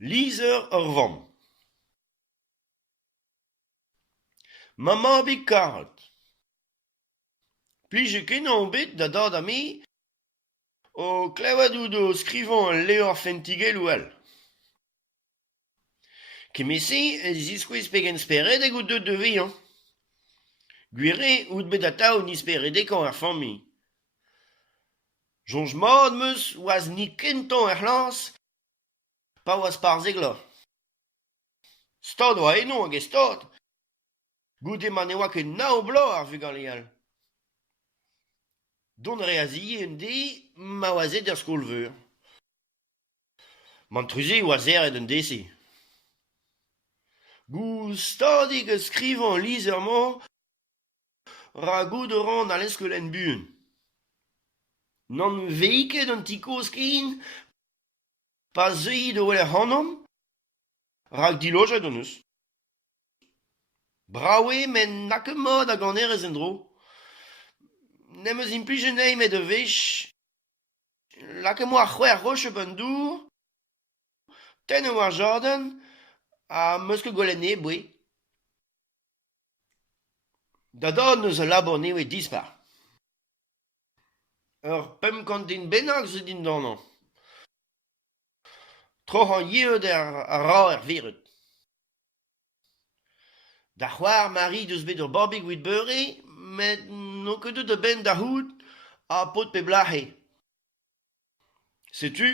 Lizer ur vamm. Mama big karet. Plije kenañ bet da dad a me o klevadout o skrivañ al levr fentigel ou all. Kemese ziskouez pegen speredek ou deut vezañ. Gwire out bet atav nisperedekañ ar familh. Soñj mat meus oaz ni kentañ er c'hlañs pa oaz parzeglañ. Stad oa eno hag e stad. Goude ma ne oa ket nav bloaz ar vugale all. Dont re a zije un deiz ma oazet ur skol-veur. Mantruze oazeret un dese. Gou stadig skrivañ lizher-mañ ra gout o ran al enskeulenn buan. N'an veiket an ti kozh ken pa zeuit o weler c'hanom rak dilojet hon eus. Brawe men na ket mat a ganerez en-dro. Ne'm eus implijet eimet da wech, laka mo ar c'hwec'h roch un dour, ten a war jardin, ha meus ket gwelet ne bouez. Da dad neus ul labour nevez dispar. Ur pemp-kant din bennak zo din dannañ. Troc'h an yeud a ra er verut. Da c'hoar Marie deus bet ur barbig wit beure, met n'o ket deuet da benn da c'hout a pot pe blace. Setu,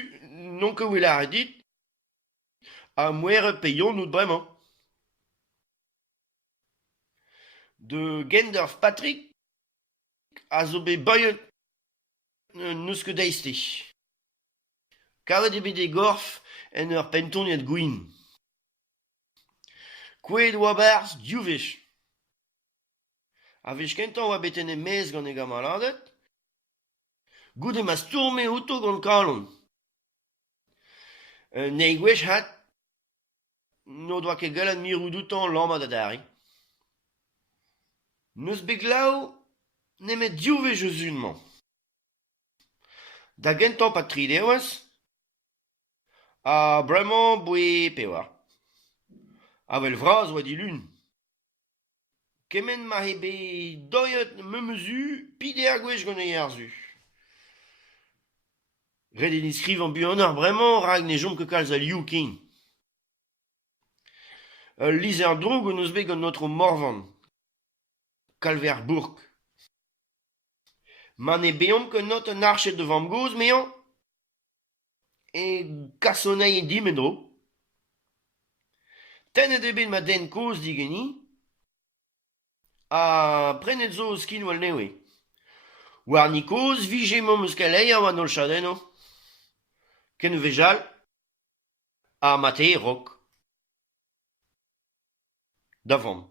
n'on ket welar dit, a mouere pe yonnout bremañ. De gendorf Patrick a zo bet baillet n'eus ket deiste. Kavet eo bet e gorf en ur pentoniet gwin. Kouet oa-barzh div-wech. A wech kentañ oa bet en e mez gant e gamaladet, goude ma stourme outo gant kalon. Ne gwech hat, n'o doa ket gallat mirout outan lammat adarre. N'eus bet glav nemet div-wech eus unan. Da gentañ pa tri devoaz, a bremañ bouez pevar. Avel vras oa dilun. Kement ma hebe doiet memezu peder gwech gant e yarzu. Ret en skrivañ buanoc'h bremañ rak ne chom ket kalz al liv ken. Lizher-droug on eus bet gant notre morvan. Kalver bourk. Ma ne beomp ket not un archet de vamm goz meañ e kasoneiñ e dimendro. Tennet eo bet ma den kozh digeni ha prenet zo o skinwel nevez. War ni kozh vijemont eus kaleiañ war nol chadennoù. Ken vejal ha mate rok. Da vamm.